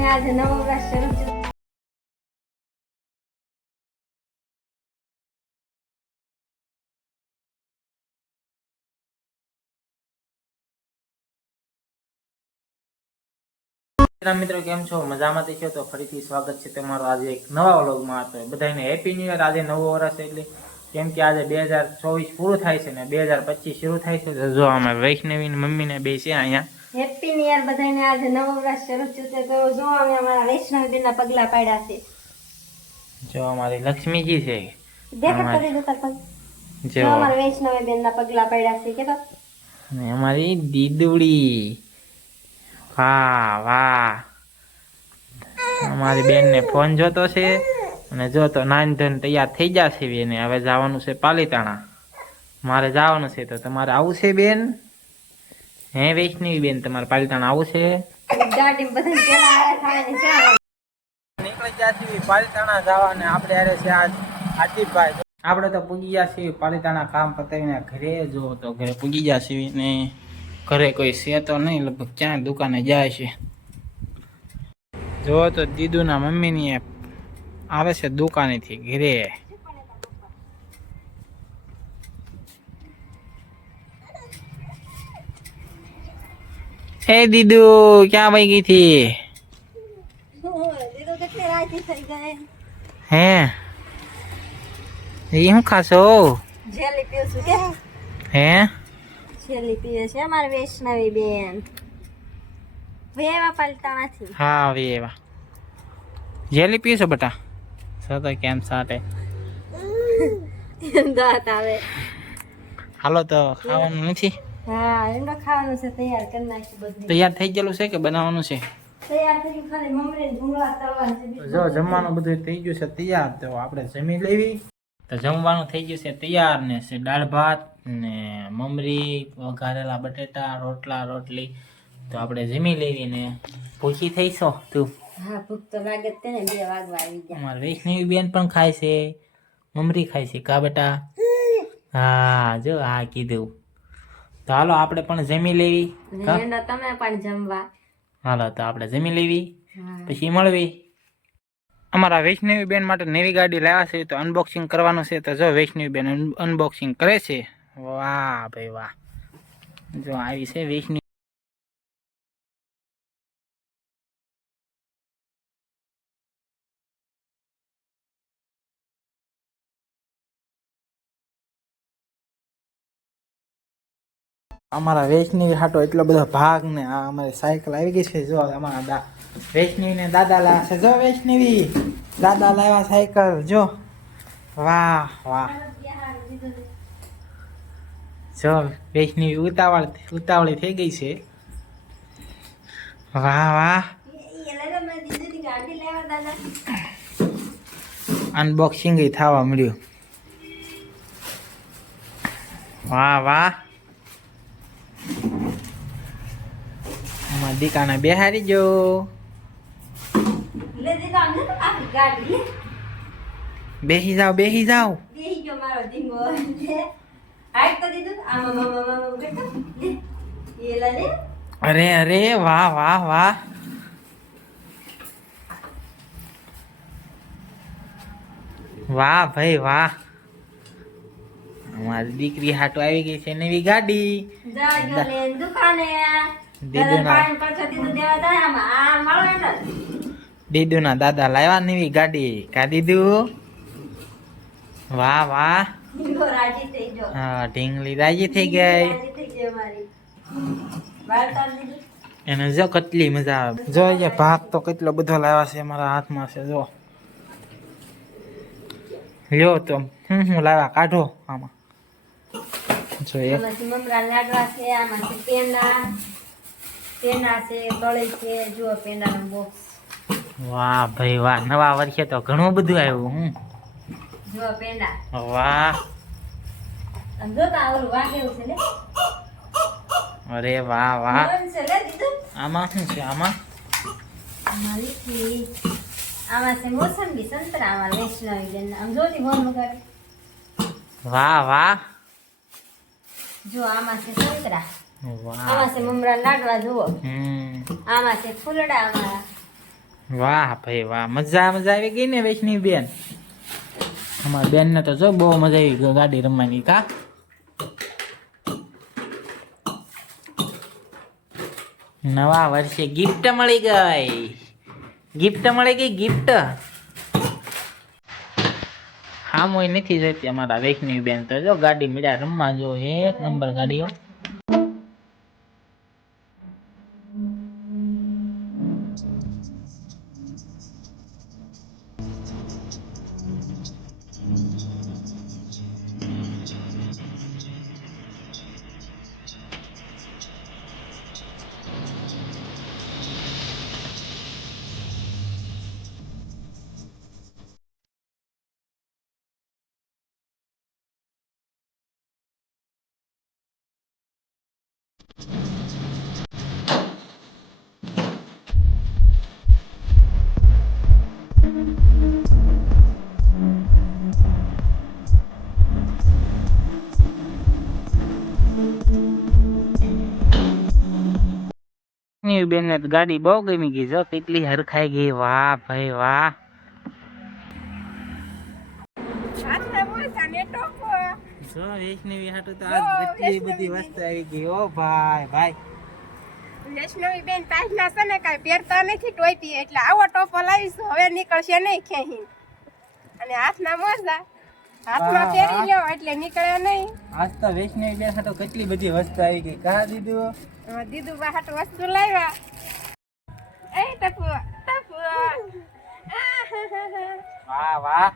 બધાને આજે નવો વર્ષ મિત્રો, કેમ છો? મજામાંથી છો? તો ફરીથી સ્વાગત છે તમારું આજે એક નવા વ્લોગમાં. તો બધાને હેપી ન્યુ યર આજે નવો વર્ષ એટલે કેમ કે આજે બે હજાર ચોવીસ પૂરું થાય છે ને બે હજાર પચીસ શરૂ થાય છે. જો અમે વૈષ્ણવી મમ્મીને બે છે અહીંયા. હેપી ન્યુ યર બધાને આજે નવો વર્ષ શરૂ થયો છે તો જો અમે અમારા વૈષ્ણવીબેનના પગલા પાડ્યા છે. જો અમારી લક્ષ્મીજી છે. દેખાડ કરી દો તાર પગ જો. અમારા વૈષ્ણવીબેનના પગલા પાડ્યા છે કે તો અને અમારી દીદુડી. વાહ વાહ. અમારી બેનને ફોન જોતો છે અને જો તો નાન ધન તૈયાર થઈ જશે બેન. હવે જવાનું છે પાલીતાણા. મારે જવાનું છે તો તમારે આવું છે બેન? હે વૈષ્ણવી બેન તમારે પાલીતાણા આવું છે? ગાડી બધાને પેલા હારે થાય ને ચાલો નીકળી ગયા છીએ પાલીતાણા જવા અને આપણે હારે છે આજ આતિફભાઈ આપણે તો પૂગી ગયા છીએ પાલિતાણા કામ પતાવીને ઘરે જો તો ઘરે પૂગી ગયા છીએ ને ઘરે કોઈ છે તો નહીં લગભગ ક્યાં દુકાને જાય છે. જો તો દીદુના મમ્મીની આવે છે દુકાનેથી ઘરે. હે દીદુ ક્યાં ભાઈ ગઈ થી? હે? એ શું ખાશો? જેલી પીવું છું કે હે? જેલી પીએ છે અમારી વૈષ્ણવી બેન વેવા પાલતાણાથી હા વેવા. જેલી પીશો બેટા? તો કેમ સાથે? દાંત આવે. હાલો તો ખાવાનું નથી. હા એમનો ખાવાનું છે તૈયાર કરી નાખ્યું બધું. તૈયાર થઈ ગયેલું છે કે બનાવવાનું છે? તૈયાર થઈ ખાલી મમરી ભૂંગળા તળવા છે જો જમવાનું બધું થઈ ગયું છે તૈયાર. તો આપણે જમી લેવી. તો જમવાનું થઈ ગયું છે તૈયાર ને છે દાળ ભાત ને મમરી વઘારેલા બટેટા રોટલા રોટલી. તો આપણે જમી લેવી ને. ભૂખી થઈશો તું? હા ભૂખ તો લાગે તે ને બે વાગવા આવી ગયા. અમારે વૈષ્ણવી બેન પણ ખાય છે મમરી ખાય છે કા બેટા? હા જો હા કીધું. તો હાલો આપણે પણ જમી લેવી તમે પણ જમવા. હાલો તો આપણે જમી લેવી પછી મળવી. અમારા વૈષ્ણવી બેન માટે નવી ગાડી લાવ્યા છે તો અનબોક્સિંગ કરવાનું છે તો જો વૈષ્ણવી બેન અનબોક્સિંગ કરે છે. વાહ ભાઈ વાહ. જો આવી છે વૈષ્ણવી. અમારા વૈષ્ણવી હાટો એટલો બધો ભાગ ને આ અમારી સાયકલ આવી ગઈ છે. જો અમારા દા વૈષ્ણવી ને દાદા લાવ્યા છે. જો વૈષ્ણવી, દાદા લાવ્યા સાયકલ જો. વાહ વાહ. જો વૈષ્ણવી ઉતાવળ ઉતાવળી થઈ ગઈ છે. વાહ વાહ. અનબોક્સિંગ થવા મળ્યું. વાહ વાહ અમારા દીકાને બેહારી જો. બેસી જાઓ બેસી જાઓ. બેહી ગયો મારો ધીંગો હાઈટ તો દીધું આમાં મામા મામા બેઠો લે. લે અરે અરે વાહ વાહ વાહ. વાહ ભાઈ વાહ. અમારી દીકરી હાટો આવી ગઈ છે નવી ગાડી. દુકાને. દાદા દીદુના દાદા લાવ્યા નવી ગાડી. કા દીધું? વાહ વાહ. હા ઢીંગલી રાજી થઈ ગઈ. એને જો કેટલી મજા આવે. જો એ ભાગ તો કેટલો બધો લાવ્યા છે મારા હાથમાં છે જો. લ્યો તો હું હું લાવ્યા? કાઢો આમાં. જો એક. લાડવા છે પેંડા છે જુઓ પેંડાનું બોક્સ વાહ ભાઈ વાહ નવા વર્ષે તો ઘણું બધું આવ્યું હું જુઓ પેના. વાહ. સમજો તો આ ઓલું વાગેલું છે ને? અરે વાહ વાહ. આમાં શું છે આમાં? આમાં છે મોસંબી સંતરા આમાં વૈષ્ણવી જન આમ જોતી બોલ વગાડે વાહ વાહ. જો આમાં છે સંતરા. વાહ આમાં છે મમરા લાડવા જુઓ. આમાં છે ફૂલડા અમારા વાહ ભાઈ વાહ. મજા મજા આવી ગઈ ને વૈષ્ણવી બેન? અમારા બેન ને તો જો બહુ મજા આવી ગઈ ગાડી રમવાની કા? નવા વર્ષે ગિફ્ટ મળી ગઈ. ગિફ્ટ મળી ગઈ ગિફ્ટ હા મોય નથી જતી અમારા વૈષ્ણવી બેન તો જો ગાડી મળ્યા રમવા જો એક નંબર ગાડીઓ. ની બેન ને તો ગાડી બહુ ગમી ગઈ જો કેટલી હરખાઈ ગઈ. વાહ ભાઈ વાહ. જો વૈષ્ણવી હાટુ તો આજ કેટલી બધી વસ્તુ આવી ગઈ ઓ ભાઈ ભાઈ. વૈષ્ણવી બેન પાછના છે ને કાંઈ પહેરતા નથી ટોપી. એટલે આવો ટોપો લાવીશું. હવે નીકળશે નહીં ખેહી અને હાથના મોજા. હાથમાં પહેરી. લ્યો એટલે નીકળે નહીં. આજ તો વૈષ્ણવી બેન તો કેટલી બધી વસ્તુ આવી ગઈ. કા દીધું? દીધું બહાટ વસ્તુ લાવ્યા. એ ટપુ ટપુ. વાહ વાહ.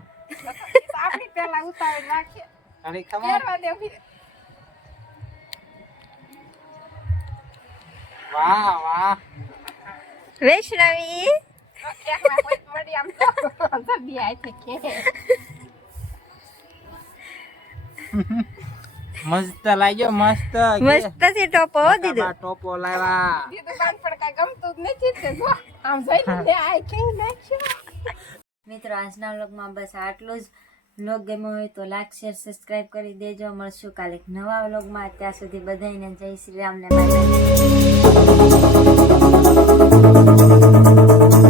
આપણી પેલા ઉતારી નાખીએ. અને ખબર પહેરવા દે વાહ વાહ. વૈષ્ણવી. ક્યાંકમાં કોઈ મળી આમ તો. બી આઈ છે કે. મસ્ત લાગ્યો મસ્ત મસ્ત છે ટોપો દીધો ટોપો લાવ્યા. દીધો કાન પણ કાંઈ ગમતું જ નથી તે જો. આમ જોઈને લે આય કે નાખ્યો મિત્રો આજના વ્લોગમાં બસ આટલું જ. વ્લોગ ગમ્યો હોય તો લાઈક શેર સબસ્ક્રાઇબ કરી દેજો. મળશું કાલે નવા વ્લોગમાં. ત્યાં સુધી બધાને જય શ્રી રામ ને બાય બાય.